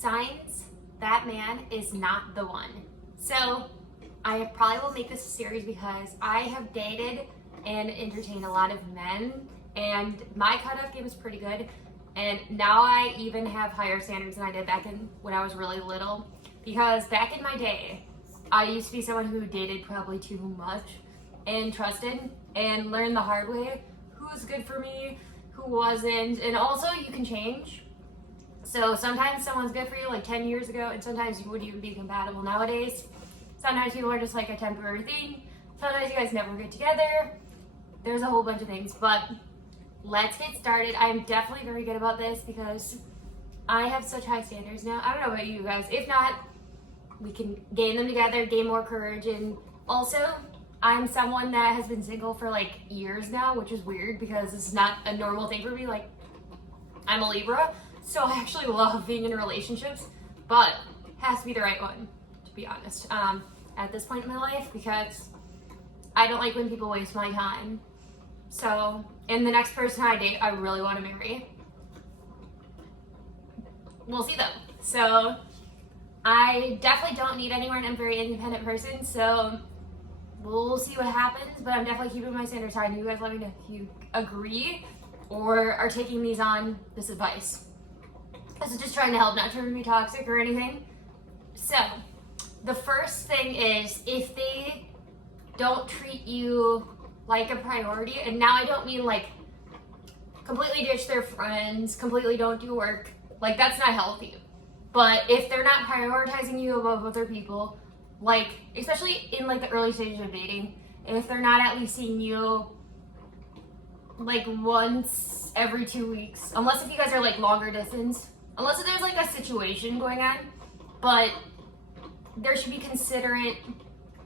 signs that man is not the one. So I probably will make this a series because I have dated and entertained a lot of men, and my cutoff game is pretty good. And now I even have higher standards than I did back in when I was really little. Because back in my day, I used to be someone who dated probably too much and trusted and learned the hard way who was good for me, who wasn't. And also you can change. So sometimes someone's good for you like 10 years ago, and sometimes you wouldn't even be compatible nowadays. Sometimes people are just like a temporary thing. Sometimes you guys never get together. There's a whole bunch of things, but let's get started. I'm definitely very good about this because I have such high standards now. I don't know about you guys. If not, we can gain them together, gain more courage. And also, I'm someone that has been single for like years now, which is weird because it's not a normal thing for me. Like, I'm a Libra, so I actually love being in relationships, but it has to be the right one, to be honest, at this point in my life, because I don't like when people waste my time. So, and the next person I date, I really want to marry. We'll see though. So, I definitely don't need anyone. I'm a very independent person, so we'll see what happens, but I'm definitely keeping my standards high. And you guys let me know if you agree or are taking these on, this advice. This is just trying to help, not trying to be toxic or anything. So, the first thing is if they don't treat you like a priority, and now I don't mean like completely ditch their friends, completely don't do work, like that's not healthy. But if they're not prioritizing you above other people, like especially in like the early stages of dating, if they're not at least seeing you like once every 2 weeks, unless if you guys are like longer distance, unless if there's like a situation going on, but there should be considerate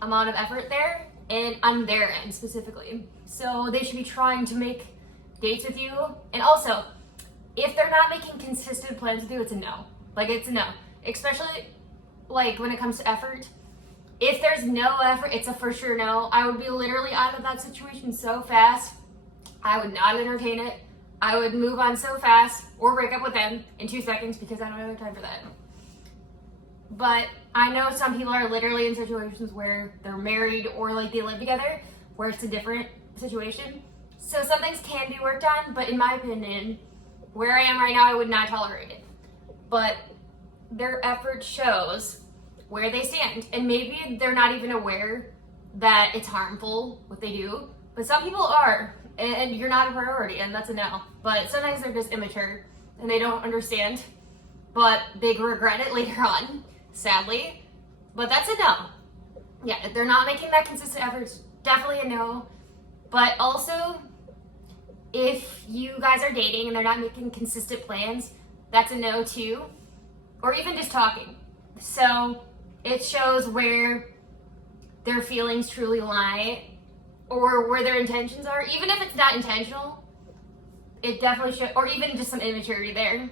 amount of effort there, and on their end specifically. So they should be trying to make dates with you. And also, if they're not making consistent plans with you, it's a no. Like, it's a no. Especially, like, when it comes to effort. If there's no effort, it's a for sure no. I would be literally out of that situation so fast. I would not entertain it. I would move on so fast or break up with them in 2 seconds because I don't have time for that. But I know some people are literally in situations where they're married or like they live together, where it's a different situation. So some things can be worked on, but in my opinion, where I am right now, I would not tolerate it. But their effort shows where they stand. And maybe they're not even aware that it's harmful what they do. But some people are, and you're not a priority, and that's a no. But sometimes they're just immature and they don't understand, but they regret it later on, sadly. But that's a no. Yeah, if they're not making that consistent effort, it's definitely a no. But also, if you guys are dating and they're not making consistent plans, that's a no too. Or even just talking. So it shows where their feelings truly lie or where their intentions are. Even if it's not intentional, it definitely shows, or even just some immaturity there.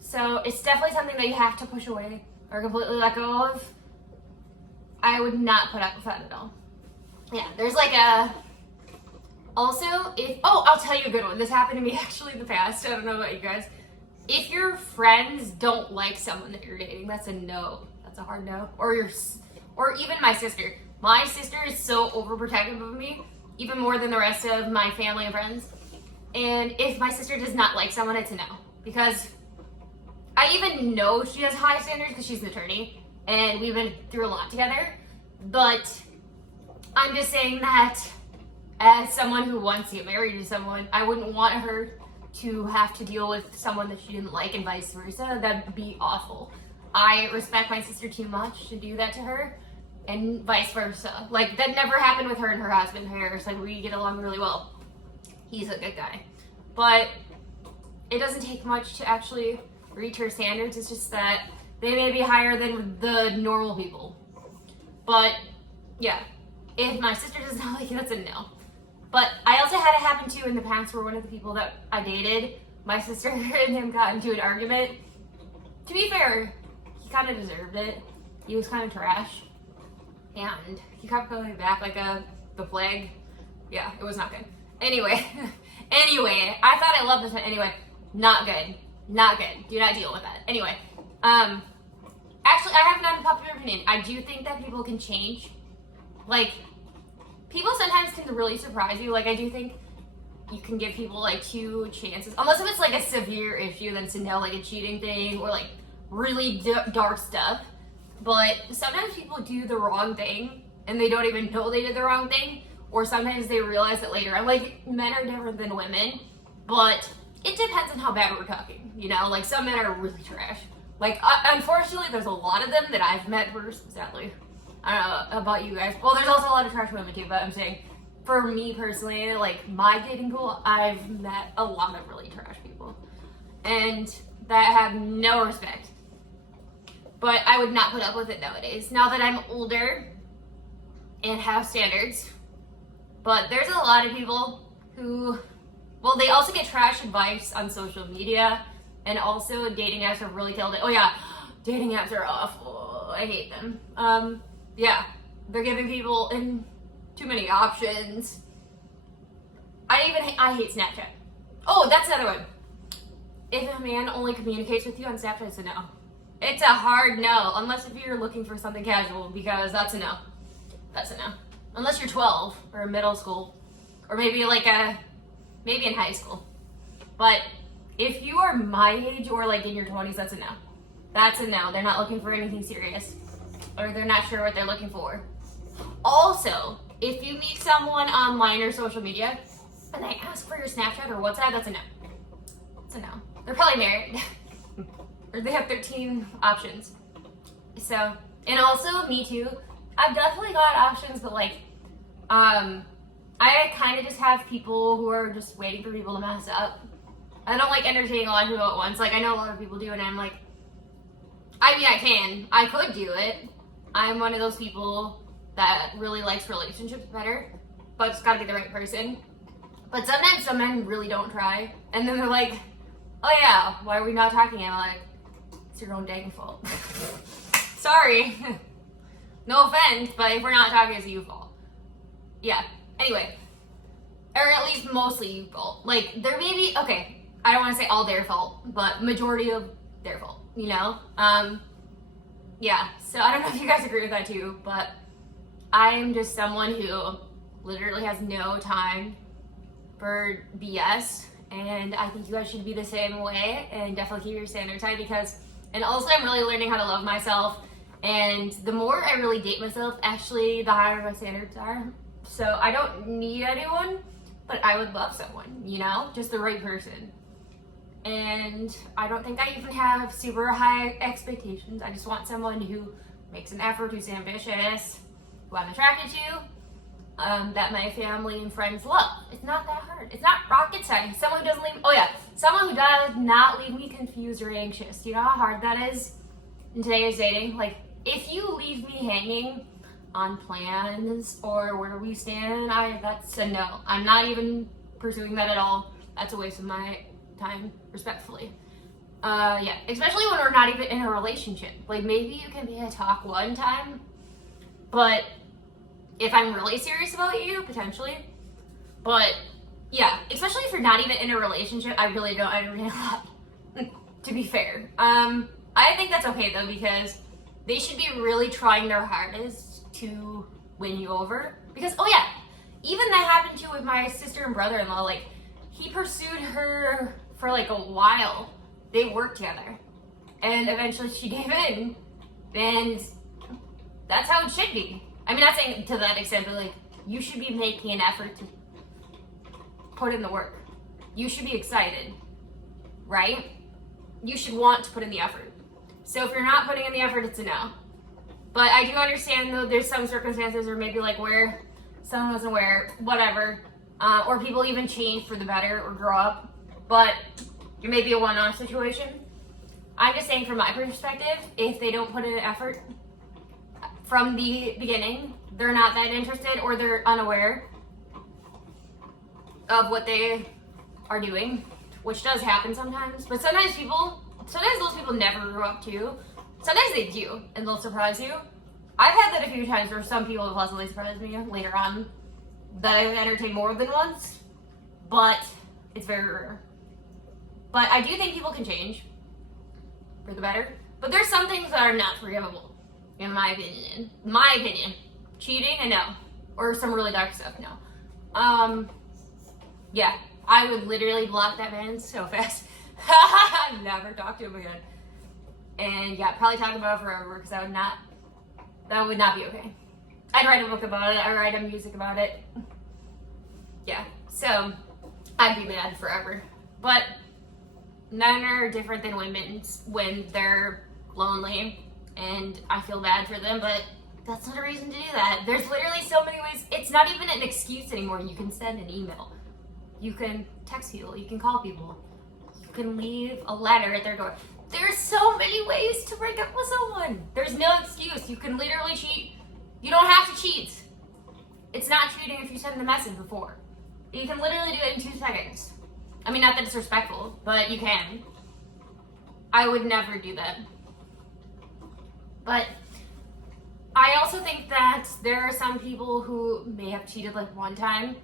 So it's definitely something that you have to push away or completely let go of. I would not put up with that at all. Yeah, there's like a, also, if, oh, I'll tell you a good one. This happened to me actually in the past. I don't know about you guys. If your friends don't like someone that you're dating, that's a no. That's a hard no. Or even my sister. My sister is so overprotective of me, even more than the rest of my family and friends. And if my sister does not like someone, it's a no. Because I even know she has high standards because she's an attorney and we've been through a lot together. But I'm just saying that as someone who wants to get married to someone, I wouldn't want her to have to deal with someone that she didn't like and vice versa. That'd be awful. I respect my sister too much to do that to her, and vice versa. Like, that never happened with her and her husband, Harris. Like, we get along really well. He's a good guy. But it doesn't take much to actually reach her standards. It's just that they may be higher than the normal people. But, yeah. If my sister does not like it, that's a no. But I also had it happen too in the past where one of the people that I dated, my sister and him got into an argument. To be fair, he kind of deserved it. He was kind of trash. And he kept coming back like the plague. Yeah, it was not good. Anyway, I thought I loved this one. Anyway, not good. Not good. Do not deal with that. Anyway, Actually, I have an unpopular opinion. I do think that people can change. Like, people sometimes can really surprise you. Like, I do think you can give people like 2 chances, unless if it's like a severe issue, then to know like a cheating thing or like really dark stuff. But sometimes people do the wrong thing and they don't even know they did the wrong thing, or sometimes they realize it later. And like, men are different than women, but it depends on how bad we're talking, you know? Like, some men are really trash. Like, unfortunately, there's a lot of them that I've met sadly. I don't know about you guys. Well, there's also a lot of trash women too, but I'm saying, for me personally, like, my dating pool, I've met a lot of really trash people. And that have no respect. But I would not put up with it nowadays. Now that I'm older and have standards. But there's a lot of people who, well, they also get trash advice on social media. And also dating apps have really killed it. Oh yeah, dating apps are awful. I hate them. Yeah, they're giving people too many options. I hate Snapchat. Oh, that's another one. If a man only communicates with you on Snapchat, it's a no. It's a hard no, unless if you're looking for something casual, because that's a no. That's a no. Unless you're 12 or in middle school, or maybe like maybe in high school. But if you are my age or like in your 20s, that's a no. That's a no. They're not looking for anything serious, or they're not sure what they're looking for. Also, if you meet someone online or social media and they ask for your Snapchat or WhatsApp, that's a no. It's a no. They're probably married. Or they have 13 options. So, and also me too. I've definitely got options, but like, I kind of just have people who are just waiting for people to mess up. I don't like entertaining a lot of people at once. Like, I know a lot of people do, and I'm like, I mean, I could do it. I'm one of those people that really likes relationships better, but it's gotta be the right person. But sometimes some men really don't try, and then they're like, oh yeah, why are we not talking? And I'm like, it's your own dang fault. Sorry. No offense, but if we're not talking, it's your fault. Yeah, anyway. Or at least mostly your fault. Like, there may be, okay, I don't want to say all their fault, but majority of their fault, you know? Yeah, so I don't know if you guys agree with that too, but I am just someone who literally has no time for BS, and I think you guys should be the same way, and definitely keep your standards high, because, and also I'm really learning how to love myself, and the more I really date myself, actually, the higher my standards are. So I don't need anyone, but I would love someone, you know? Just the right person. And I don't think I even have super high expectations. I just want someone who makes an effort, who's ambitious, who I'm attracted to, that my family and friends love. It's not that hard. It's not rocket science. Someone who doesn't leave, someone who does not leave me confused or anxious. Do you know how hard that is in today's dating? Like, if you leave me hanging on plans or where we stand, that's a no. I'm not even pursuing that at all. That's a waste of my time, respectfully. Yeah, especially when we're not even in a relationship. Like, maybe you can be a talk one time, but if I'm really serious about you, potentially. But yeah, especially if you're not even in a relationship, I really don't understand a lot, to be fair. I think that's okay though, because they should be really trying their hardest to win you over. Because, oh yeah, even that happened too with my sister and brother-in-law. Like, he pursued her for like a while. They worked together, and eventually she gave in, and that's how it should be. I mean, not saying to that extent, but like, you should be making an effort to put in the work. You should be excited, right? You should want to put in the effort. So if you're not putting in the effort, it's a no. But I do understand though, there's some circumstances or maybe like where someone doesn't wear whatever, or people even change for the better or grow up, but it may be a one-off situation. I'm just saying from my perspective, if they don't put in an effort from the beginning, they're not that interested or they're unaware of what they are doing, which does happen sometimes. But sometimes those people never grew up too. Sometimes they do, and they'll surprise you. I've had that a few times where some people have pleasantly surprised me later on that I've entertained more than once, but it's very rare. But I do think people can change for the better. But there's some things that are not forgivable, in my opinion. My opinion. Cheating, I know. Or some really dark stuff, no. Yeah, I would literally block that man so fast. Never talk to him again. And yeah, probably talk about it forever, because that would not be okay. I'd write a book about it, I'd write a music about it. Yeah, so I'd be mad forever. But men are different than women when they're lonely, and I feel bad for them, but that's not a reason to do that. There's literally so many ways. It's not even an excuse anymore. You can send an email. You can text people. You can call people. You can leave a letter at their door. There's so many ways to break up with someone. There's no excuse. You can literally cheat. You don't have to cheat. It's not cheating if you send the message before. You can literally do it in 2 seconds. I mean, not that it's respectful, but you can. I would never do that. But I also think that there are some people who may have cheated like one time,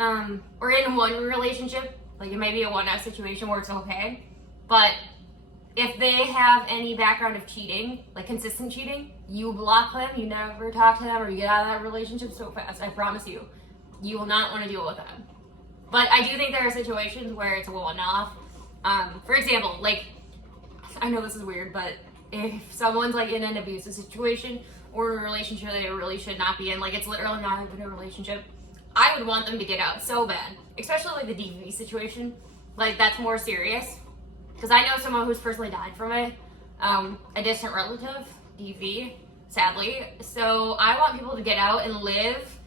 or in one relationship, like it may be a one-off situation where it's okay, but if they have any background of cheating, like consistent cheating, you block them, you never talk to them, or you get out of that relationship so fast, I promise you, you will not want to deal with them. But I do think there are situations where it's a one-off. For example, like, I know this is weird, but if someone's like in an abusive situation or a relationship that they really should not be in, like it's literally not even a relationship, I would want them to get out so bad. Especially like the DV situation, like that's more serious. Because I know someone who's personally died from it, a distant relative, DV, sadly. So I want people to get out and live.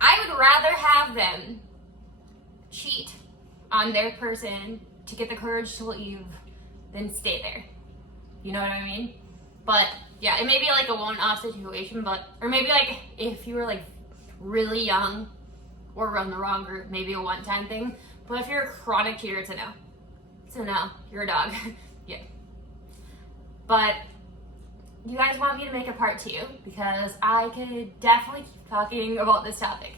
I would rather have them cheat on their person to get the courage to leave than stay there. You know what I mean? But yeah, it may be like a one-off situation, but, or maybe like if you were like really young or on the wrong group, maybe a one-time thing. But if you're a chronic cheater, it's a no. It's a no. You're a dog. Yeah. But you guys want me to make a part 2 because I could definitely keep talking about this topic.